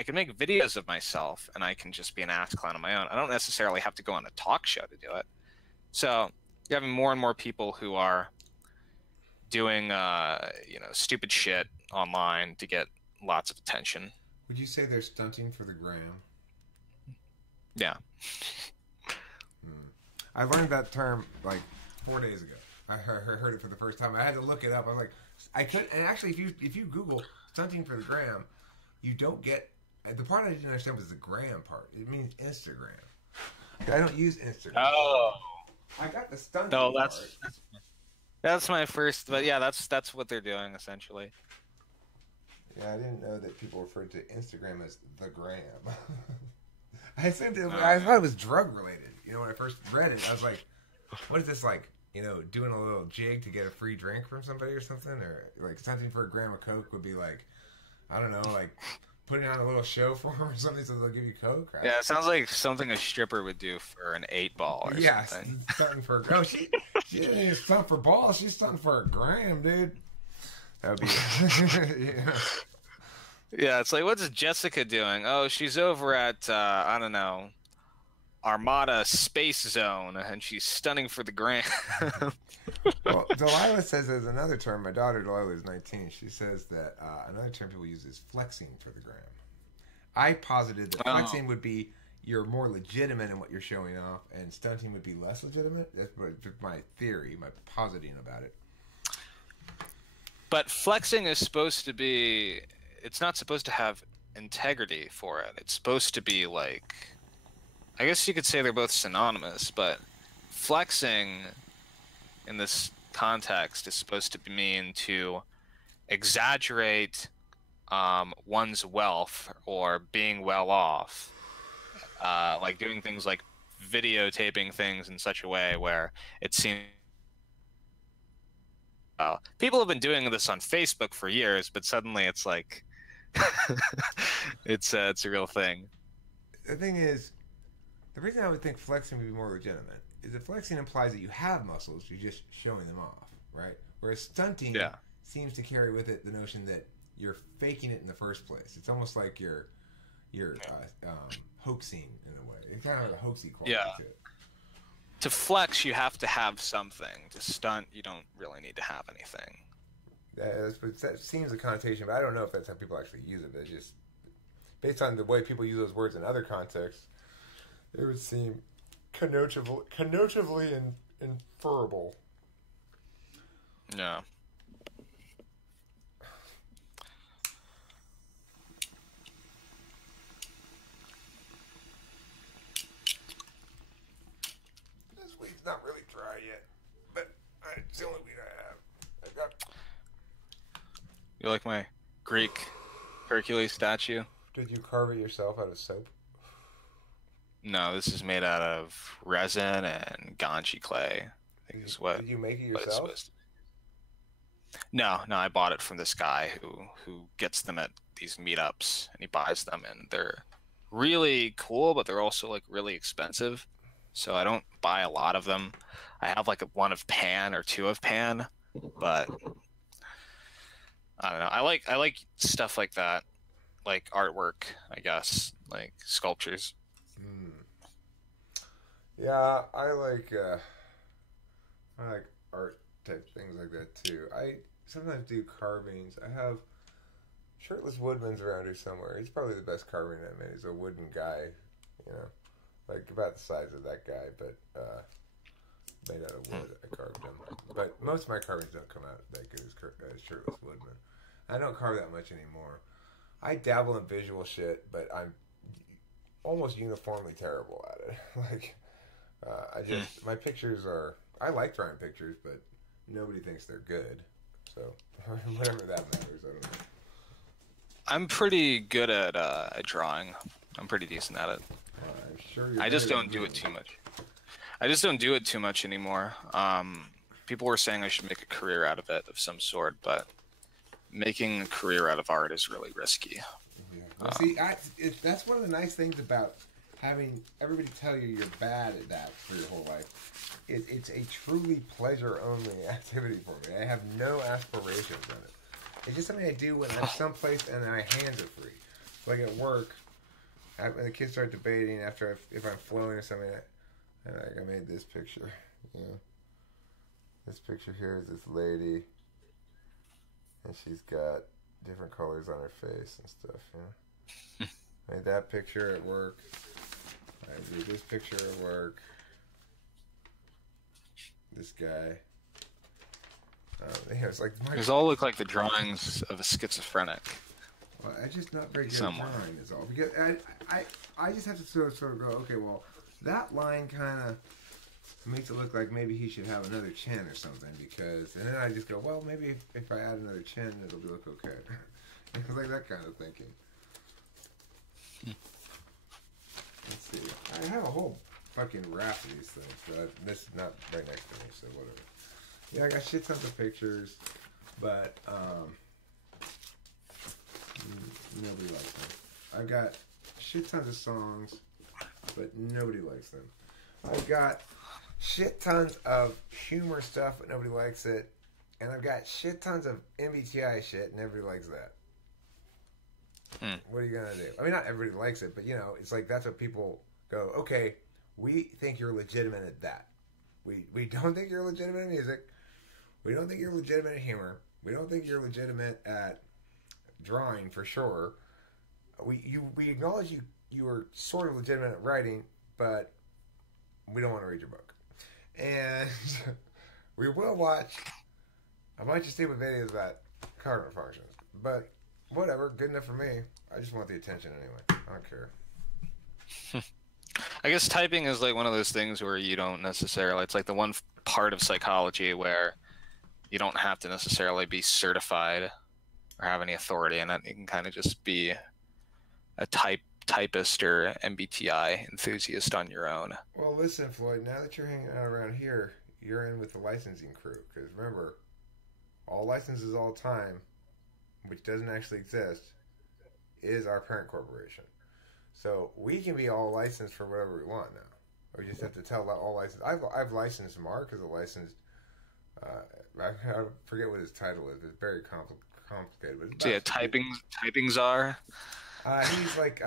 I can make videos of myself, and I can just be an ass clown on my own. I don't necessarily have to go on a talk show to do it. So you're having more and more people who are doing, stupid shit online to get lots of attention. Would you say they're stunting for the gram? Yeah. I learned that term like 4 days ago. I heard it for the first time. I had to look it up. I was like, I could. And actually, if you Google stunting for the gram, you don't get the part I didn't understand was the gram part. It means Instagram. I don't use Instagram. Oh. I got the stunting No, part. that's my first. But yeah, that's what they're doing essentially. Yeah, I didn't know that people referred to Instagram as the gram. I thought it was drug related. You know, when I first read it, I was like, "What is this like? You know, doing a little jig to get a free drink from somebody or something, or like something for a gram of Coke would be like, I don't know, like putting on a little show for them or something so they'll give you Coke." Yeah, it sounds like something a stripper would do for an 8-ball or something. Stunting for she didn't even stunt for balls. She's stunting for a gram, dude. That would be yeah. Yeah, it's like, what's Jessica doing? Oh, she's over at, I don't know, Armada Space Zone, and she's stunning for the gram. Well, Delilah says there's another term. My daughter, Delilah, is 19. She says that another term people use is flexing for the gram. I posited that flexing would be you're more legitimate in what you're showing off, and stunting would be less legitimate. That's my theory, my positing about it. But flexing is supposed to be... It's not supposed to have integrity for it. It's supposed to be like... I guess you could say they're both synonymous, but flexing in this context is supposed to mean to exaggerate one's wealth or being well off. Like doing things like videotaping things in such a way where it seems... people have been doing this on Facebook for years, but suddenly it's like... it's a real thing. The thing is, the reason I would think flexing would be more legitimate is that flexing implies that you have muscles, you're just showing them off, right? Whereas stunting seems to carry with it the notion that you're faking it in the first place. It's almost like you're hoaxing in a way. It's kind of a hoaxy quality to it. To flex, you have to have something. To stunt, you don't really need to have anything. That seems a connotation, but I don't know if that's how people actually use it. But it's just based on the way people use those words in other contexts, it would seem connotatively inferable. Yeah. This weed's not really dry yet, but it's the only weed I have. You like my Greek Hercules statue? Did you carve it yourself out of soap? No, this is made out of resin and ganji clay. I think is what. Did you make it yourself? No, I bought it from this guy who gets them at these meetups, and he buys them, and they're really cool, but they're also like really expensive. So I don't buy a lot of them. I have like one of pan or two of pan, but I don't know. I like stuff like that, like artwork, I guess, like sculptures. Yeah, I like art type things like that too. I sometimes do carvings. I have Shirtless Woodman's around here somewhere. He's probably the best carving I made. He's a wooden guy, you know, like about the size of that guy, but made out of wood. I carved him. But most of my carvings don't come out that good as Shirtless Woodman. I don't carve that much anymore. I dabble in visual shit, but I'm almost uniformly terrible at it. Like, my pictures are, I like drawing pictures, but nobody thinks they're good. So, whatever that matters, I don't know. I'm pretty good at drawing. I'm pretty decent at it. I'm sure you're I just don't do it too much. I just don't do it too much anymore. People were saying I should make a career out of it of some sort, but making a career out of art is really risky. Yeah. Well, see, that's one of the nice things about having everybody tell you you're bad at that for your whole life. It's a truly pleasure-only activity for me. I have no aspirations on it. It's just something I do when I'm someplace and my hands are free. like at work, when the kids start debating after if I'm flowing or something, I made this picture. You know, this picture here is this lady, and she's got different colors on her face and stuff. You know, I made that picture at work. I did this picture at work. This guy. Yeah, it's like these all look like the drawings of a schizophrenic. Well, I'm just not very good at drawing is all. Because I just have to sort of go, okay, well, that line kind of makes it look like maybe he should have another chin or something. Because, and then I just go, well, maybe if I add another chin, it'll look okay. It's like that kind of thinking. Let's see. I have a whole fucking raft of these things, but this is not right next to me, so whatever. Yeah, I got shit tons of pictures, but nobody likes them. I've got shit tons of songs, but nobody likes them. I've got shit tons of humor stuff, but nobody likes it. And I've got shit tons of MBTI shit, and everybody likes that. What are you going to do? I mean, not everybody likes it, but, you know, it's like that's what people go, okay, we think you're legitimate at that. We don't think you're legitimate in music. We don't think you're legitimate at humor. We don't think you're legitimate at drawing for sure. We acknowledge you are sort of legitimate at writing, but we don't want to read your book. And we will watch a bunch of stupid videos about cardinal functions. But whatever, good enough for me. I just want the attention anyway. I don't care. I guess typing is like one of those things where you don't necessarily, it's like the one part of psychology where you don't have to necessarily be certified or have any authority in it. You can kind of just be a typist or MBTI enthusiast on your own. Well, listen, Floyd, now that you're hanging out around here, you're in with the licensing crew. Because remember, all licenses all time, which doesn't actually exist, is our parent corporation. So we can be all licensed for whatever we want now. We just have to tell all licensed. I've licensed Mark as a licensed. I forget what his title is. It's very complicated. But so yeah, typing czar. He's like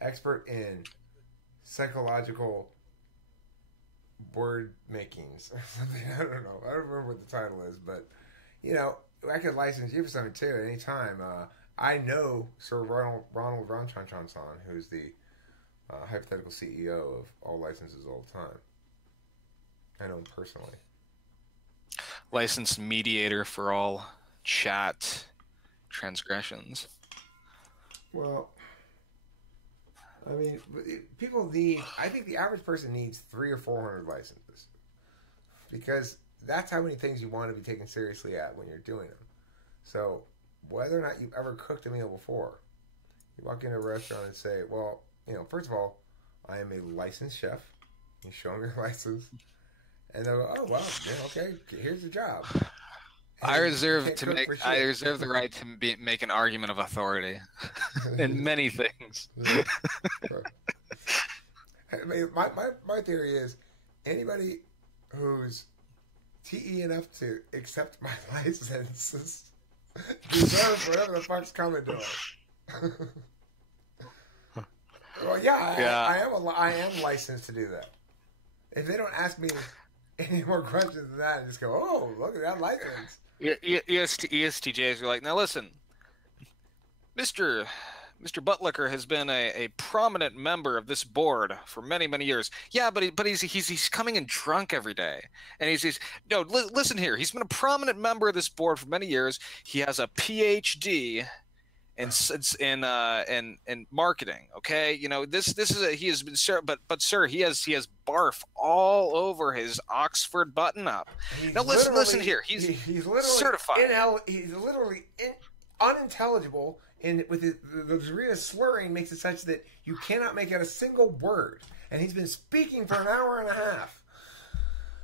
expert in psychological word makings or something. I don't know. I don't remember what the title is, but you know, I could license you for something too at any time. I know Sir Ronald Ranchanson, who's the hypothetical CEO of all licenses all the time. I know him personally. Licensed mediator for all chat transgressions. Well, I mean, people need. I think the average person needs 300 or 400 licenses because that's how many things you want to be taken seriously at when you're doing them. So, whether or not you've ever cooked a meal before, you walk into a restaurant and say, "Well, you know, first of all, I am a licensed chef." You show them your license, and they'll go, "Oh, well, yeah, okay, here's the job." I reserve the right to make an argument of authority in many things. Yeah. I mean, my theory is anybody who's TE enough to accept my licenses deserves whatever the fuck's coming to them. Well, yeah. I am licensed to do that. If they don't ask me any more questions than that, and just go, "Oh, look at that license." ESTJs are like, now listen, Mr. Buttlicker has been a prominent member of this board for many, many years. Yeah, but he's coming in drunk every day, and listen here. He's been a prominent member of this board for many years. He has a PhD in marketing. Okay, you know he has been sir, he has barf all over his Oxford button up. Now listen here. He's literally certified. He's literally unintelligible. With the degree of slurring makes it such that you cannot make out a single word. And he's been speaking for an hour and a half.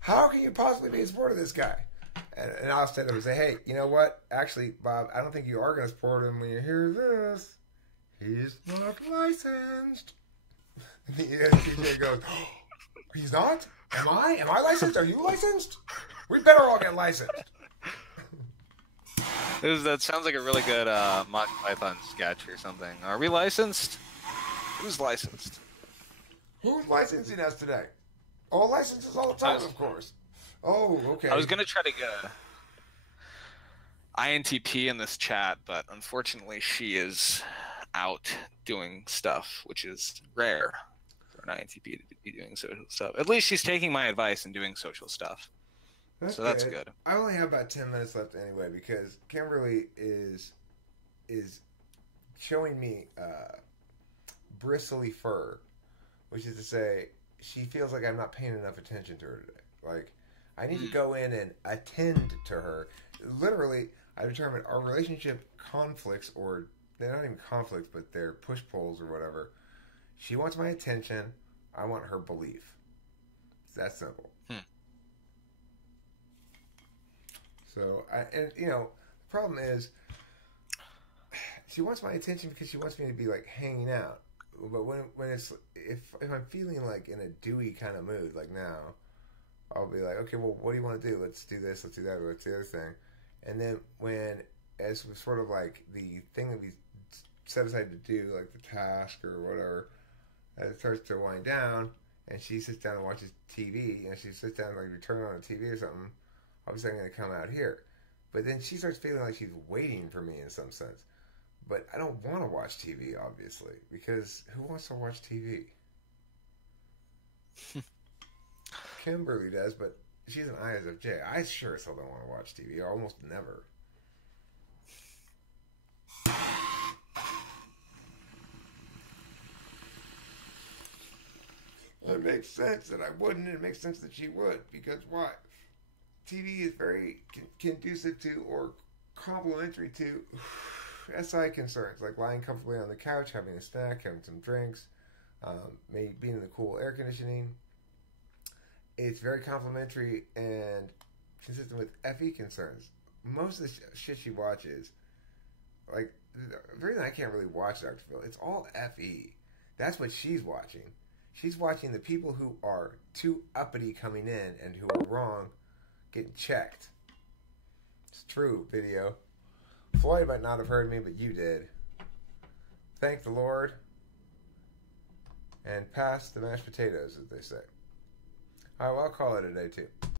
How can you possibly be in support of this guy? And I'll stand up and say, "Hey, you know what? Actually, Bob, I don't think you are going to support him when you hear this. He's not licensed." And the TJ goes, "Oh, he's not? Am I? Am I licensed? Are you licensed? We better all get licensed." That sounds like a really good Monty Python sketch or something. Are we licensed? Who's licensed? Who's licensing us today? All licenses all the I time, was, of course. Oh, I okay. was gonna try to get a INTP in this chat, but unfortunately she is out doing stuff, which is rare for an INTP to be doing social stuff. At least she's taking my advice and doing social stuff, That's so that's good. good. I only have about 10 minutes left anyway because Kimberly is showing me bristly fur, which is to say she feels like I'm not paying enough attention to her today. Like I need to Mm. go in and attend to her. Literally, I determined our relationship conflicts, or they're not even conflicts, but they're push pulls or whatever. She wants my attention. I want her belief. It's that simple. Hmm. So, the problem is she wants my attention because she wants me to be like hanging out. But when it's if I'm feeling like in a dewy kind of mood, like now, I'll be like, okay, well, what do you want to do? Let's do this. Let's do that. Let's do the other thing. And then as sort of like the thing that we set aside to do, like the task or whatever, as it starts to wind down, and she sits down and watches TV, and she sits down and like we turn on a TV or something. Obviously, I'm going to come out here. But then she starts feeling like she's waiting for me in some sense. But I don't want to watch TV, obviously, because who wants to watch TV? Kimberly does, but she's an ISFJ. I sure as hell don't want to watch TV. Almost never. It makes sense that I wouldn't. It makes sense that she would. Because why? TV is very conducive to or complementary to SI concerns, like lying comfortably on the couch, having a snack, having some drinks, maybe being in the cool air conditioning. It's very complimentary and consistent with FE concerns. Most of the shit she watches, like, the reason I can't really watch Dr. Phil, it's all FE. That's what she's watching. She's watching the people who are too uppity coming in and who are wrong getting checked. It's true, video. Floyd might not have heard me, but you did. Thank the Lord. And pass the mashed potatoes, as they say. Alright, well, I'll call it a day, too.